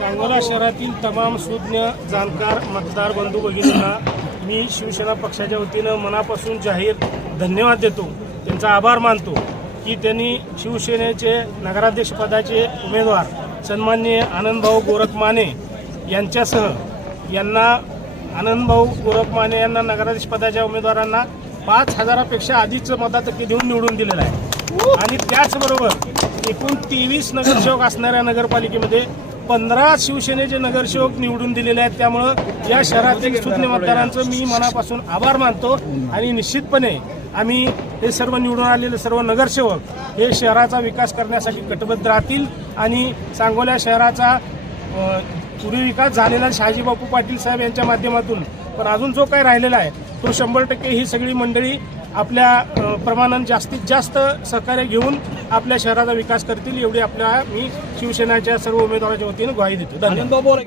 सांगोला शहरातील तमाम सुज्ञ जाणकार मतदार बंधू भगिनींना मी शिवसेना पक्षाच्या वतीनं मनापासून जाहीर धन्यवाद देतो त्यांचा आभार मानतो की त्यांनी शिवसेनेचे नगराध्यक्षपदाचे उमेदवार सन्माननीय आनंदभाऊ गोरखमाने यांच्यासह यांना आनंदभाऊ गोरखमाने यांना नगराध्यक्षपदाच्या उमेदवारांना पाच हजारापेक्षा आधीच मतातकी देऊन निवडून दिलेलं आहे आणि त्याचबरोबर एकूण तेवीस नगरसेवक असणाऱ्या नगरपालिकेमध्ये पंधरा शिवसेनेचे नगरसेवक निवडून दिलेले आहेत त्यामुळं या शहरातील सुज्ञ मतदारांचं मी मनापासून आभार मानतो आणि निश्चितपणे आम्ही हे सर्व निवडून आलेले सर्व नगरसेवक हे शहराचा विकास करण्यासाठी कटबद्ध राहतील आणि सांगोल्या शहराचा पूर्वी विकास झालेला शहाजीबापू पाटील साहेब यांच्या माध्यमातून पण अजून जो काही राहिलेला आहे तो शंभर टक्के ही सगळी मंडळी आपल्या प्रमाणात जास्तीत जास्त सहकार्य घेऊन आपल्या शहराचा विकास करतील एवढी आपल्या मी शिवसेनाच्या सर्व उमेदवाराच्या वतीनं ग्वाही देतो धन्यवाद